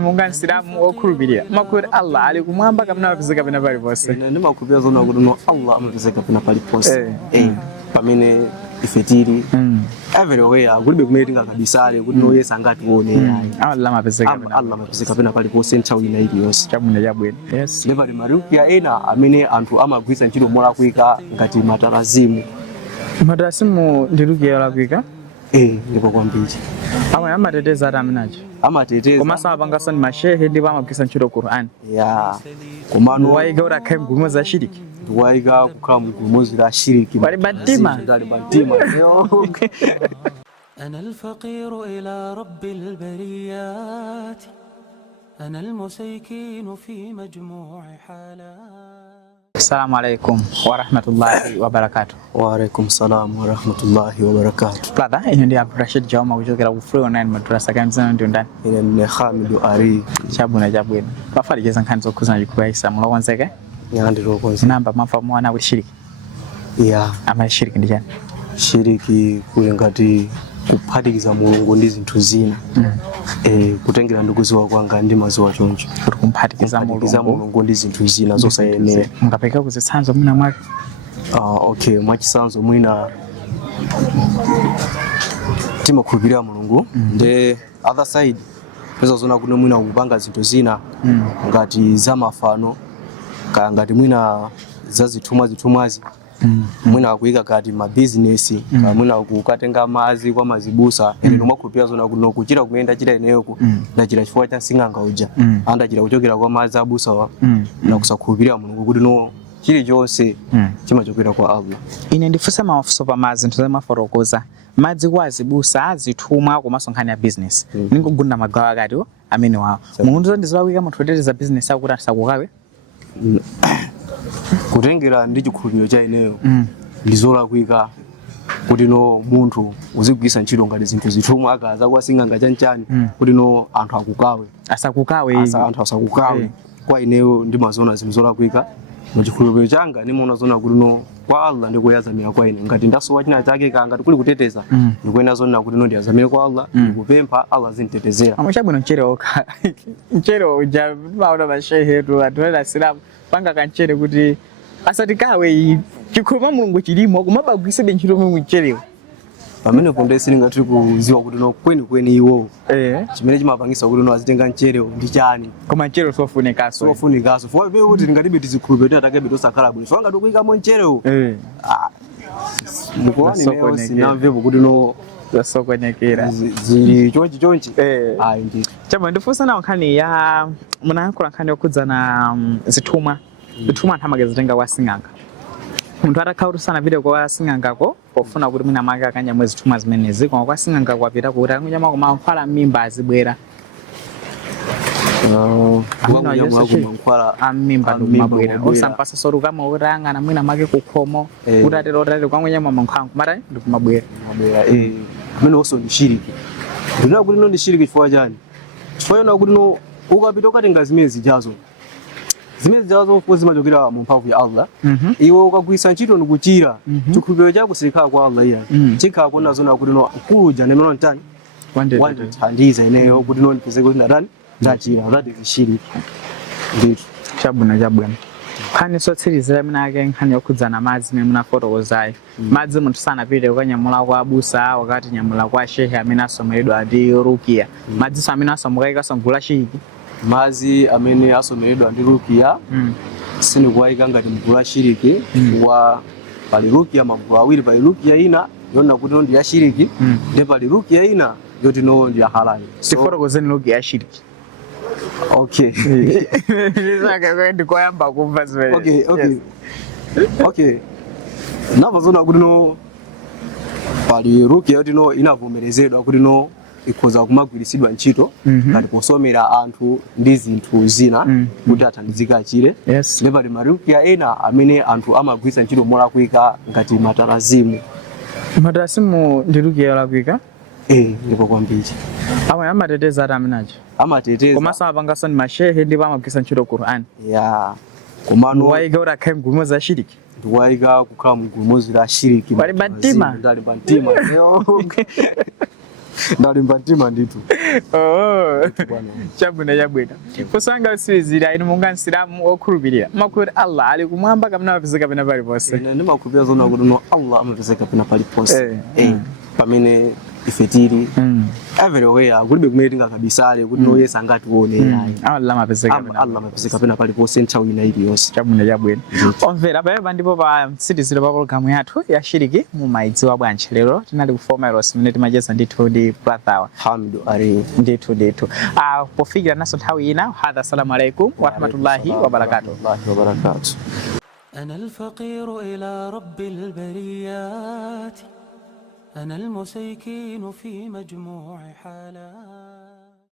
Mungu Islamu okulubirira makuru Allah ali kumwamba kamna bapezeka pena pali pose ne makupia zona kuti no Allah amapezeka pena pali pose pamene ifetiri everywhere kulibe kumene tingakabisale kuti no Yesu angatione Allah amapezeka pena pali pose nthawi ina iliyonse chabwino chabwino yes leva marukia ena amene anthu amagwisa ntchito mola kuika ngati matarazimu ndirukia la kuika ndipo kwambiri awa amateteza ati amenacho amateteza koma sapangasa ni mashehe ndipo amagwisa ntchito Qur'an komano waika uri akhale mgulumo za shiriki waika kukhala mgulumo za shiriki bali batima أنا الفقير إلى رب البريات أنا المسيكين في مجموع حالات. السلام عليكم ورحمة الله وبركاته. وعليكم السلام ورحمة الله وبركاته. Brother, ini ndi Abdurrashid Jawma kuchokera ku Free Online Madrasa kanzana ndi ndani. Ine ndi Hamidu Ari. Chabwino. Pafalikeza nkhani zokhuzana ndi kubayisa mulo konzeka. Ndiro konzeka. Namba mafamu ana kuti shiriki. Ama shiriki ndi chani? Shiriki kuli ngati kuphatikiza Mulungu ndi zinthu zina. Kutengera ndikuziwa kwanga ndi maziwa choncho. Kuti kumphatikiza Mulungu ndi zinthu zina zosayenera. Mungapeka kuzitsanzo mwina mwake. Okay, mwachisanzo mwina timakhulupirira Mulungu the other side pesa zona kuno mwina kupanga zinthu zina ngati za mafano kaya ngati mwina za zithumwazi mwina kuika kati ma business kaya mwina kukatenga mazi kwa mazibusa ino makhulupirira zona kuno kuchira kuyenda chira ineyoku ndachira chifukwa cha sing'anga uja andachira kuchokera kwa mazi abusa na kusakhulupirira Mulungu kuti no chili chose chimachokera kwa Allah. Ine ndifunsa mafunso pa mazi nthu zamaforokoza madzi kwazibusa azithumwa komasonkhani ya business ningogunda magawa akati amene wawo mungu ndizolawika muthoteteza business akuti asakukawe kutengera ndi chikhulupiriro cha ineyo ndizolakwika kuti no munthu uzigwisa ntchito ngati zinthu zithumwa akaza kwa sing'anga chanchani kuti no anthu akukawe anthu asakukawe kwa ineyo ndimazona zinthu zolakwika muchikhulupiriro changa nimaona zona kuti no kwa Allah ndikuyazamira kwa ine ngati ndasowa china chake kanga kuli kuteteza ndikuenda zona kuti no ndiyazamire kwa Allah ndikupempha Allah zintetezera amachabwino mchere uja baona mashehe tu atwela silamu panga kanchere kuti asatikawe chikhulupiriro Mulungu chilimo kumabagwise benchiro mu mcherewo pamene ponde silinga tiri kuziwa kuti no kweni iwo chimene chimapangisa kuti no azitenga mchere ndi chani koma mchere sofunikaso fo bebe kuti ngatibe tizikhulupiriro takebe tosakhala bwino so ngati kuika mo mcherewo mukuona leo sinamvepo kuti no zasokonekera zili chonchi ndi chama ndifunsa na nkhani ya munayankhula nkhani yokudzana zithumwa ntamagazitenga kwa sing'anga munthu atakhautsa video kwa sing'angako pofuna kuti mwina make akanyamwe zithumwa zimenezi koma kwa sing'anga kwapita kuti akunyama koma mfala mimba azibwera amimba ndikumabwera osampasa sorukama kuti ang'ana mwina make kukhomo kuti aterotare kwa mwenyama mankhangu mara ndikumabwera amene oso ndishiriki ndina kuti no ndishiriki chifukwa chani chifukwa na kuti no ukapita ukatenga zimene zijazo fuko zimachokera mu mphamvu ya Allah iwe ukagwisa ntchito ndikuchira chikhulupiriro chako silikhala kwa Allah iya chikhala kuona zona kuti no kuja nemeno ntani wandithandiza ineyo kuti no ndipeze kuti ndani ndachira zati zishiriki ndithu chabwino nkhani sotsirizira mina ake nkhani yokhudzana madzi mene munafotokozayo madzi munthu sanapite kukanyamula kwa abusa wakati nyamula kwa shehe amene asomeredwa ndi rukia madzi amene asomukaika ngula shiriki mazi amene asomeredwa ndi rukia sinikuwaika ngati mgula shiriki wa pali rukia magulu awiri pali rukia ina yona kuti no ndi ya shiriki ndi pali rukia ina yoti no ndi ya halali sifotokozeni rukia ya shiriki okay ndikoyamba kumva zimene okay navazona kuti no pali rukia yoti no inavomerezedwa kuti no ikhoza kumagwirisidwa ntchito ngati posomera anthu ndi zinthu zina kuti athandizike achire ndipo marukia ena amene anthu amagwirisa ntchito molakwika ngati matarazimu ndi rukia yolakwika ndipo kwambiri awa amateteza ati amenacho amateteza koma samapangasa ni mashehe ndipo amagwirisa ntchito Qur'an komano waika kuti akhale mgulumo za shiriki ndikuwaika kukhala mgulumo za shiriki bali batima ndalimba mtima ndithu Oh. bwana. Chabwino. Kusanga usizira ino munga nsilamu okulubirira. Makuru Allah ali kumwamba kamna mapezeka pena pali pose. Ndimakhulupirira zona kuti no Allah amapezeka pena pali pose. Pamene ife tili everywhere kulibe kumene tingakabisale kuti no Yesu angatione yayi. Allah amapezeka pena. Allah amapezeka pena pali pose nthawi ina iliyonse. Chabwino. Omvera pamene ndipo pa msitiziro pa programu yathu yashiriki mumaidziwa bwanji lero tinali kufoma Eros mmene timacheza ndithu ndi brother Hamidu Ali ndithu. Pofikira naso nthawi ina hadha assalamu alaikum wa rahmatullahi wa barakatuh. أنا الفقير إلى رب البريات، أنا المسيكين في مجموع حالات.